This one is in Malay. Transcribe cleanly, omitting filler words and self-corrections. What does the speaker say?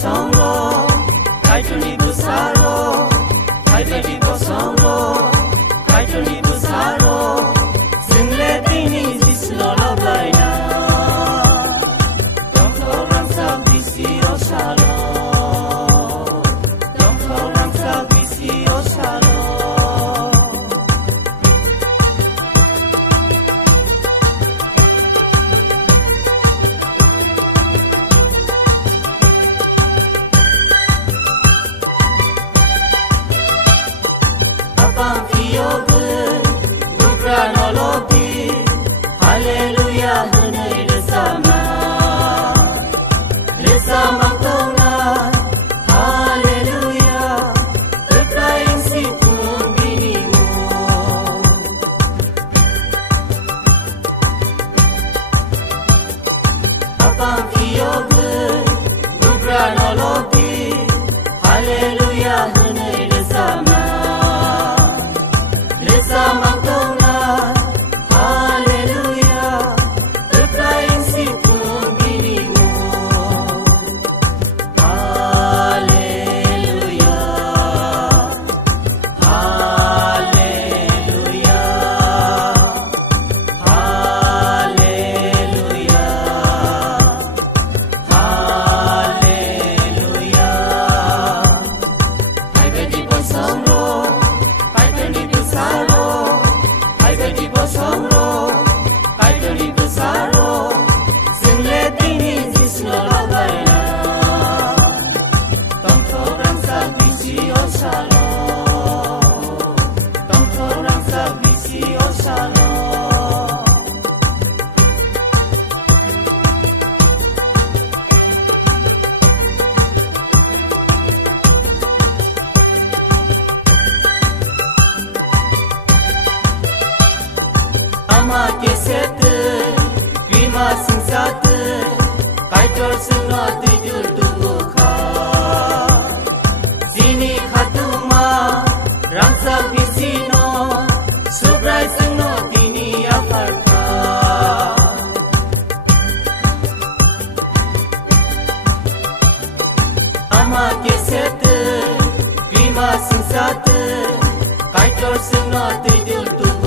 songro, kaituni busaro, kaituni bosongro, kaituni busaro, single tini jislo loblaina, don't hold sa bisi osalo, don't hold sa bisi osalo. Hallelujah, hanai resama, resama kona. Hallelujah, berkain situng binimu. Abang kiyoge, bubranologi. Hallelujah, hanai resama, resama kona. Ama kesete, klima singsate, kaitor sengna tujul tubuka. Sini khatuma, rangsa bisino, subrai sengno tini aparka. Ama kesete, klima singsate, kaitor sengna tujul tubuka.